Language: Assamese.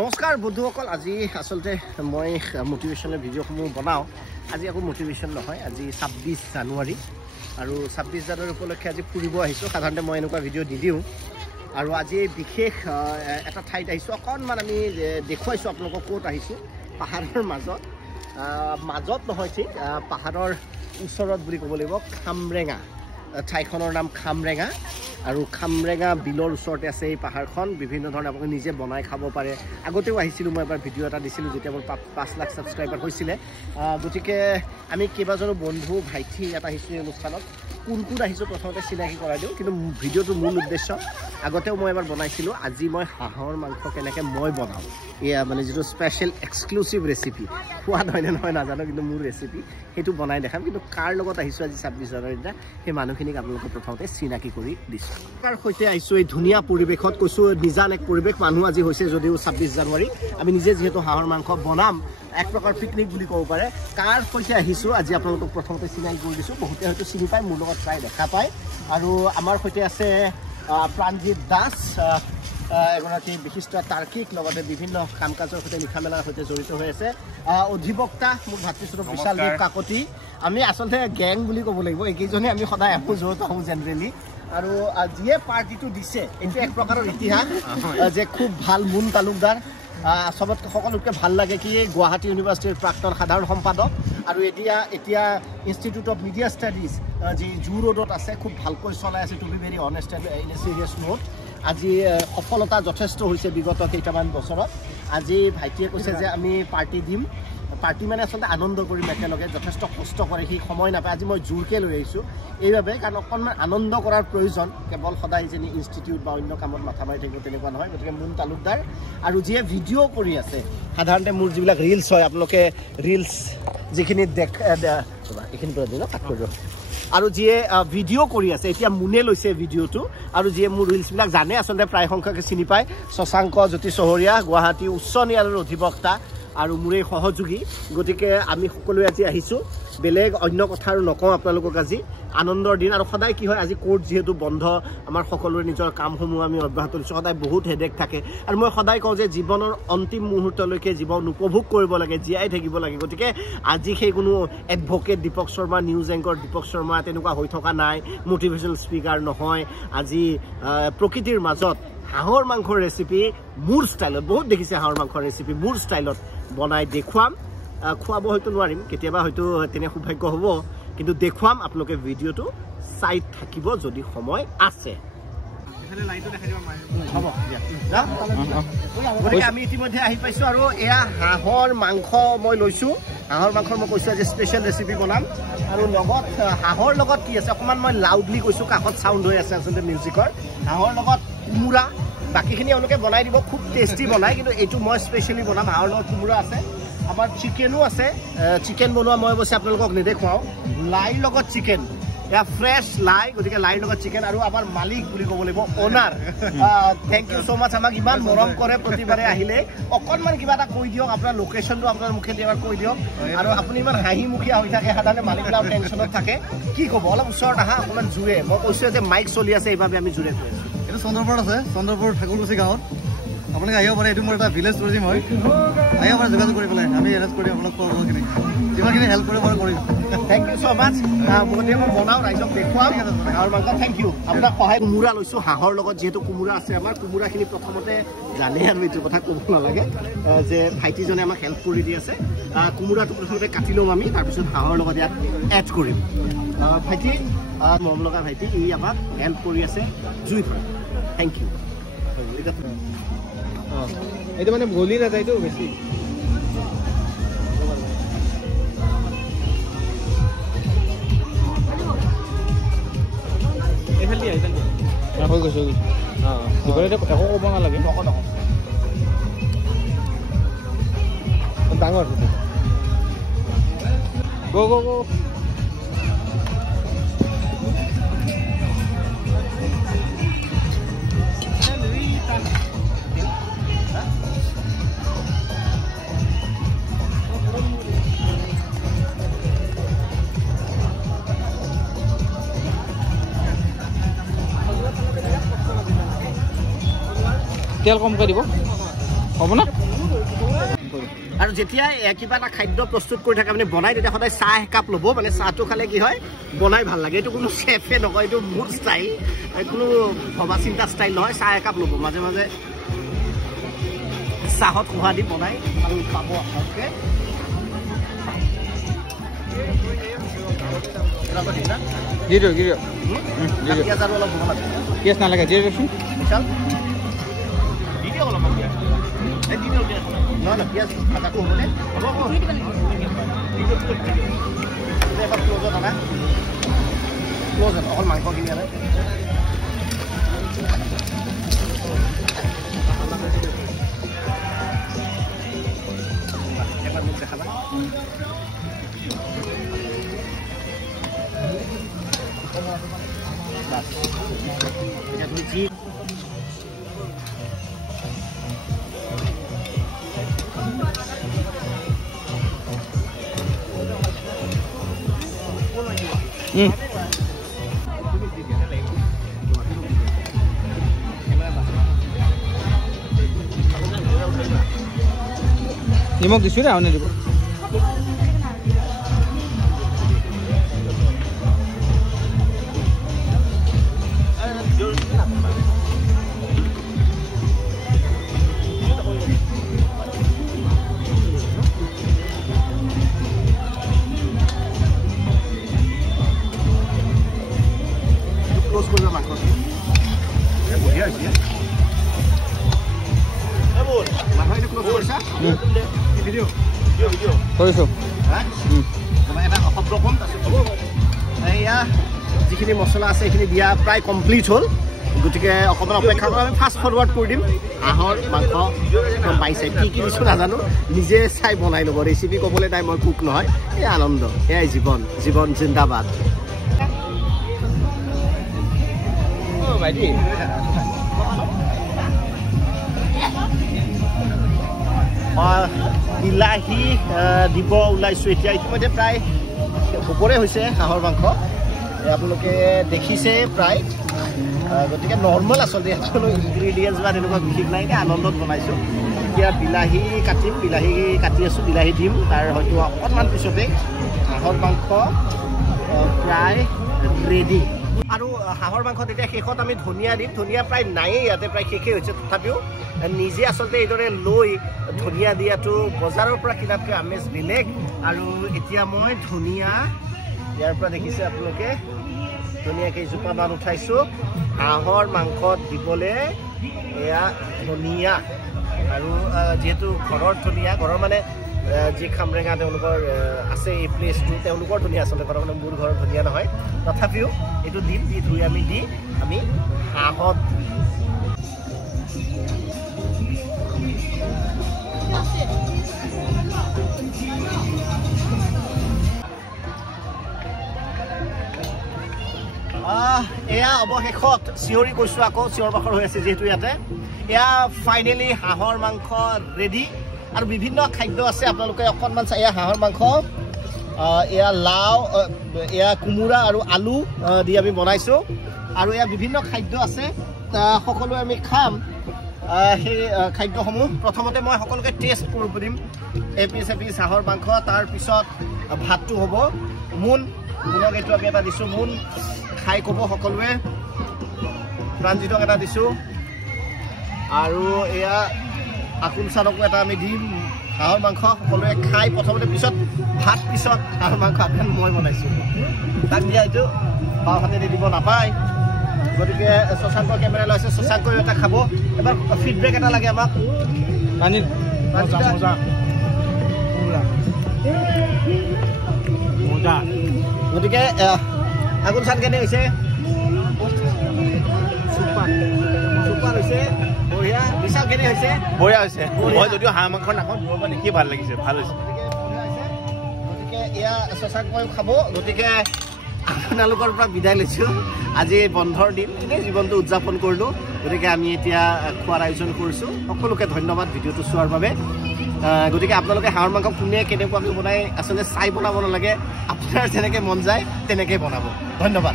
নমস্কাৰ বন্ধুসকল আজি আসলতে মই মোটিভেশনাল ভিডিঅ'সমূহ বনাওঁ আজি আকৌ মোটিভেশন নহয় আজি 26 জানুৱাৰী আৰু 26 জানুৱাৰী উপলক্ষে আজি ফুৰিব আহিছোঁ সাধাৰণতে মই এনেকুৱা ভিডিঅ' দি দিওঁ আৰু আজি বিশেষ এটা ঠাইত আহিছোঁ অকণমান আমি দেখুৱাইছোঁ আপোনালোকক ক'ত আহিছোঁ পাহাৰৰ মাজত নহয় ঠিক পাহাৰৰ ওচৰত বুলি ক'ব লাগিব খামৰেঙা ঠাইখনৰ নাম খামৰেঙা আৰু খামৰেঙা বিলৰ ওচৰতে আছে এই পাহাৰখন বিভিন্ন ধৰণে আপোনালোকে নিজে বনাই খাব পাৰে আগতেও আহিছিলোঁ মই এবাৰ ভিডিঅ' এটা দিছিলোঁ যেতিয়া মোৰ 5 লাখ ছাবস্ক্ৰাইবাৰ হৈছিলে গতিকে আমি কেইবাজনো বন্ধু ভাইটি ইয়াত আহিছোঁ এই অনুষ্ঠানত কোন আহিছোঁ প্ৰথমতে চিনাকি কৰাই দিওঁ কিন্তু ভিডিঅ'টোৰ মূল উদ্দেশ্য আগতেও মই এবাৰ বনাইছিলোঁ আজি মই হাঁহৰ মাংস কেনেকৈ মই বনাওঁ এয়া মানে যিটো স্পেচিয়েল এক্সক্লুচিভ ৰেচিপি সোৱাদ হয়নে নহয় নাজানো কিন্তু মোৰ ৰেচিপি সেইটো বনাই দেখাম কিন্তু কাৰ লগত আহিছোঁ আজি 26 জানুৱাৰীৰ দিনা সেই মানুহখিনিক আপোনালোকক প্ৰথমতে চিনাকি কৰি দিছোঁ কাৰ সৈতে আহিছোঁ এই ধুনীয়া পৰিৱেশত কৈছোঁ নিজান এক পৰিৱেশ মানুহ আজি হৈছে যদিও 26 জানুৱাৰী আমি নিজে যিহেতু হাঁহৰ মাংস বনাম এক প্ৰকাৰ পিকনিক বুলি ক'ব পাৰে কাৰ সৈতে আহিছোঁ আজি আপোনালোকক প্ৰথমতে চিনাকি কৰি দিছোঁ বহুতে হয়তো চিনি পায় মোৰ লগত প্ৰায় দেখা পায় আৰু আমাৰ সৈতে আছে প্ৰাণজিৎ দাস এগৰাকী বিশিষ্ট তাৰ্কিক লগতে বিভিন্ন কাম কাজৰ সৈতে লিখা মেলাৰ সৈতে জড়িত হৈ আছে অধিবক্তা মোৰ ভাতৃস্বৰূপ বিশালদেৱ কাকতি আমি আচলতে গেং বুলি ক'ব লাগিব এইকেইজনে আমি সদায় আহোঁ য'ত আহোঁ জেনেৰেলি আৰু যিয়ে পাৰ্টিটো দিছে এইটো এক প্ৰকাৰৰ ইতিহাস যে খুব ভাল মুন তালুকদাৰ সবতকৈ সকলোতকৈ ভাল লাগে কি গুৱাহাটী ইউনিভাৰ্চিটিৰ প্ৰাক্তন সাধাৰণ সম্পাদক আৰু এতিয়া ইনষ্টিটিউট অফ মিডিয়া ষ্টাডিজ যি জু ৰোডত আছে খুব ভালকৈ চলাই আছে to be very honest and in a serious note আজি সফলতা যথেষ্ট হৈছে বিগত কেইটামান বছৰত আজি ভাইটিয়ে কৈছে যে আমি পাৰ্টি দিম পাৰ্টি মানে আচলতে আনন্দ কৰিম একেলগে যথেষ্ট কষ্ট কৰে সি সময় নাপায় আজি মই জোৰকৈ লৈ আহিছোঁ এইবাবে কাৰণ অকণমান আনন্দ কৰাৰ প্ৰয়োজন কেৱল সদায় যেনে ইনষ্টিটিউট বা অন্য কামত মাথা মাৰি থাকিব তেনেকুৱা নহয় গতিকে মুন তালুকদাৰ আৰু যিয়ে ভিডিঅ' কৰি আছে সাধাৰণতে মোৰ যিবিলাক ৰিলছ হয় আপোনালোকে ৰিলছ যিখিনি এইখিনি পৰা দিন কাট কৰিব আৰু যিয়ে ভিডিঅ' কৰি আছে এতিয়া মুনে লৈছে ভিডিঅ'টো আৰু যিয়ে মোৰ ৰিলছবিলাক জানে আচলতে প্ৰায় সংখ্যকে চিনি পায় শশাংক জ্যোতি চহৰীয়া গুৱাহাটী উচ্চ ন্যায়ালয়ৰ অধিবক্তা আৰু মোৰে সহযোগী গতিকে আমি সকলোৱে আজি আহিছোঁ বেলেগ অন্য কথা আৰু নকওঁ আপোনালোকক আজি আনন্দৰ দিন আৰু সদায় কি হয় আজি কোৰ্ট যিহেতু বন্ধ আমাৰ সকলোৰে নিজৰ কামসমূহ আমি অব্যাহত লৈছোঁ সদায় বহুত হেডেক থাকে আৰু মই সদায় কওঁ যে জীৱনৰ অন্তিম মুহূৰ্তলৈকে জীৱন উপভোগ কৰিব লাগে জীয়াই থাকিব লাগে গতিকে আজি সেই কোনো advocate Deepak Sharma news anchor Deepak Sharma তেনেকুৱা হৈ থকা নাই মটিভেশ্যনেল স্পীকাৰ নহয় আজি প্ৰকৃতিৰ মাজত হাঁহৰ মাংসৰ ৰেচিপি মোৰ ষ্টাইলত বহুত দেখিছে হাঁহৰ মাংসৰ ৰেচিপি মোৰ ষ্টাইলত বনাই দেখুৱাম খুৱাব হয়তো নোৱাৰিম কেতিয়াবা হয়তো তেনে সৌভাগ্য হ'ব কিন্তু দেখুৱাম আপোনালোকে ভিডিঅ'টো চাই থাকিব যদি সময় আছে গতিকে আমি ইতিমধ্যে আহি পাইছোঁ আৰু এয়া হাঁহৰ মাংস মই লৈছোঁ হাঁহৰ মাংসৰ মই কৈছোঁ আজি স্পেচিয়েল ৰেচিপি বনাম আৰু লগত হাঁহৰ লগত কি আছে অকণমান মই লাউডলি কৈছোঁ কাষত চাউণ্ড হৈ আছে আচলতে মিউজিকৰ হাঁহৰ লগত কোমোৰা বাকীখিনি এওঁলোকে বনাই দিব খুব টেষ্টি বনায় কিন্তু এইটো মই স্পেচিয়েলি বনাম হাঁহৰ লগত কোমোৰা আছে আমাৰ চিকেনো আছে চিকেন বনোৱা মই অৱশ্যে আপোনালোকক নেদেখুৱাওঁ লাইৰ লগত চিকেন এয়া ফ্ৰেছ লাই গতিকে লাইৰ লগত চিকেন আৰু আমাৰ মালিক বুলি ক'ব লাগিব অ'নাৰ থেংক ইউ ছ' মাছ আমাক ইমান মৰম কৰে প্ৰতিবাৰে আহিলে অকণমান কিবা এটা কৈ দিয়ক আপোনাৰ লোকেশ্যনটো আপোনাৰ মুখেদি এবাৰ কৈ দিয়ক আৰু আপুনি ইমান হাঁহিমুখীয়া হৈ থাকে সাধাৰণতে মালিকবিলাক টেনশ্যনত থাকে কি ক'ব অলপ ওচৰত আহা অকণমান জোৰে মই কৈছোঁ যে মাইক চলি আছে এইবাবে আমি জোৰে কৈ আছোঁ এইটো চন্দ্ৰপুৰত আছে চন্দ্ৰপুৰ ঠাকুৰকুচি গাঁৱত আপোনালোকে আহিব পাৰে এইটো মোৰ এটা ভিলেজ টুৰিজিম হয় আহিব পাৰে যোগাযোগ কৰি পেলাই আমি এৰেঞ্জ কৰিম আপোনাক সকলোখিনি যিমানখিনি হেল্প কৰিব পাৰোঁ কৰিম থেংক ইউ ছ' মাছ গতিকে মই বনাওঁ ৰাইজক দেখুৱাম হাঁহৰ মাংস থেংক ইউ আপোনাক সহায় কোমোৰা লৈছোঁ হাঁহৰ লগত যিহেতু কোমোৰা আছে আমাৰ কোমোৰাখিনি প্ৰথমতে জানে আৰু এইটো কথা ক'ব নালাগে যে ভাইটিজনে আমাক হেল্প কৰি দি আছে কোমোৰাটো প্ৰথমতে কাটি ল'ম আমি তাৰপিছত হাঁহৰ লগত ইয়াত এড কৰিম ভাইটি মৰম লগা ভাইটি ই আমাক হেল্প কৰি আছে জুই ধৰা থেংক ইউ এইটো মানে গলি নাযায়তো বেছি হৈ গৈছে একো ক'ব নালাগে ডাঙৰ গ তেল কমকৈ দিব হ'ব না আৰু যেতিয়া কিবা এটা খাদ্য প্ৰস্তুত কৰি থাকে মানে বনাই তেতিয়া সদায় চাহ একাপ ল'ব মানে চাহটো খালে কি হয় বনাই ভাল লাগে এইটো কোনো চেফে নকয় এইটো মোৰ ষ্টাইল কোনো ভবা চিন্তা ষ্টাইল নহয় চাহ একাপ ল'ব মাজে মাজে চাহত খোৱা দি বনাই আৰু পাব আপোনালোকে দি দিয়ক পিঁয়াজ আৰু অলপ বনাব লাগে পিঁয়াজ নালাগে দি দিয়কচোন দি দিয়ক অলপমান পিঁয়াজ দি দিয়ক নহয় নহয় পিঁয়াজ ভাজাটো হ'বনে হ'ব এবাৰ ক্ল'জত আনা ক্ল'জত অকল মাংসখিনি আনে এবাৰ মোক দেখাবা এতিয়া তুমি যি নিমখ দিছোঁ দে আনি দিব ক্লোজ কৰিব মাংস বঢ়িয়া হৈছে মাংস এইটো ক্লোজ কৰিছা কৰিছোঁ এটা শব্দ কম এয়া যিখিনি মছলা আছে সেইখিনি দিয়া প্ৰায় কমপ্লিট হ'ল গতিকে অকণমান অপেক্ষা কৰি আমি ফাষ্ট ফৰৱাৰ্ড কৰি দিম হাঁহৰ মাংস একদম পাইছে কি কি দিছোঁ নাজানো নিজে চাই বনাই ল'ব ৰেচিপি ক'বলৈ নাই মই কুক নহয় এই আনন্দ এয়াই জীৱন জীৱন জিন্দাবাদ ভাইটি বিলাহী দিব ওলাইছোঁ এতিয়া ইতিমধ্যে প্ৰায় ওপৰে হৈছে হাঁহৰ মাংস আপোনালোকে দেখিছে প্ৰায় গতিকে নৰ্মেল আচলতে ইয়াত কোনো ইনগ্ৰিডিয়েণ্টছ বা তেনেকুৱা বিশেষ নাই এতিয়া আনন্দত বনাইছোঁ এতিয়া বিলাহী কাটিম বিলাহী কাটি আছোঁ বিলাহী দিম তাৰ হয়তো অকণমান পিছতে হাঁহৰ মাংস প্ৰায় ৰেডি আৰু হাঁহৰ মাংসত এতিয়া শেষত আমি ধনিয়া দিম ধনিয়া প্ৰায় নায়েই ইয়াতে প্ৰায় শেষেই হৈছে তথাপিও নিজে আচলতে এইদৰে লৈ ধনিয়া দিয়াটো বজাৰৰ পৰা কিনাতকৈ আমেজ বেলেগ আৰু এতিয়া মই ধনিয়া ইয়াৰ পৰা দেখিছে আপোনালোকে ধনিয়া কেইজোপামান উঠাইছোঁ হাঁহৰ মাংসত দিবলৈ এয়া ধনিয়া আৰু যিহেতু ঘৰৰ ধনিয়া ঘৰৰ মানে যি খামৰেঙা তেওঁলোকৰ আছে এই প্লেচটো তেওঁলোকৰ ধনিয়া আচলতে ঘৰৰ মানে মোৰ ঘৰৰ ধনিয়া নহয় তথাপিও এইটো দিম দি ধুই আমি হাঁহত এয়া অৱশেষত চিঞৰি কৈছোঁ আকৌ চিঞৰ বাখৰ হৈ আছে যিহেতু ইয়াতে এয়া ফাইনেলি হাঁহৰ মাংস ৰেডি আৰু বিভিন্ন খাদ্য আছে আপোনালোকে অকণমান চাই এয়া হাঁহৰ মাংস এয়া লাও এয়া কোমোৰা আৰু আলু দি আমি বনাইছোঁ আৰু এয়া বিভিন্ন খাদ্য আছে সকলোৱে আমি খাম সেই খাদ্যসমূহ প্ৰথমতে মই সকলোকে টেষ্ট কৰিব দিম এপিচ এপিচ হাঁহৰ মাংস তাৰপিছত ভাতটো হ'ব মুনক এইটো আমি এটা দিছোঁ মুন খাই ক'ব সকলোৱে প্ৰাঞ্জিতক এটা দিছোঁ আৰু এয়া আকুল চানকো এটা আমি দিম হাঁহৰ মাংস সকলোৱে খাই প্ৰথমতে পিছত ভাত পিছত হাঁহৰ মাংস আপোনাৰ মই বনাইছোঁ তাক দিয়া এইটো বাওঁ হাতেদি দিব নাপায় গতিকে শশাংকৰ কেমেৰা লৈছে শশাংকও এটা খাব এবাৰ ফিডবেক এটা লাগে আমাক গতিকে আকুল চান কেনে হৈছে বঢ়িয়া বিশাল কেনে হৈছে বঢ়িয়া হৈছে মই যদিও হাঁহ মাংস নাখাওঁ দূৰৰ পৰা দেখি ভাল লাগিছে ভাল হৈছে গতিকে এয়া শশাংকও খাব গতিকে আপোনালোকৰ পৰা বিদায় লৈছোঁ আজি বন্ধৰ দিন এনেই জীৱনটো উদযাপন কৰিলোঁ গতিকে আমি এতিয়া খোৱাৰ আয়োজন কৰিছোঁ সকলোকে ধন্যবাদ ভিডিঅ'টো চোৱাৰ বাবে গতিকে আপোনালোকে হাঁহৰ মাংস কোনে কেনেকুৱাকৈ বনাই আচলতে চাই বনাব নালাগে আপোনাৰ যেনেকৈ মন যায় তেনেকৈ বনাব ধন্যবাদ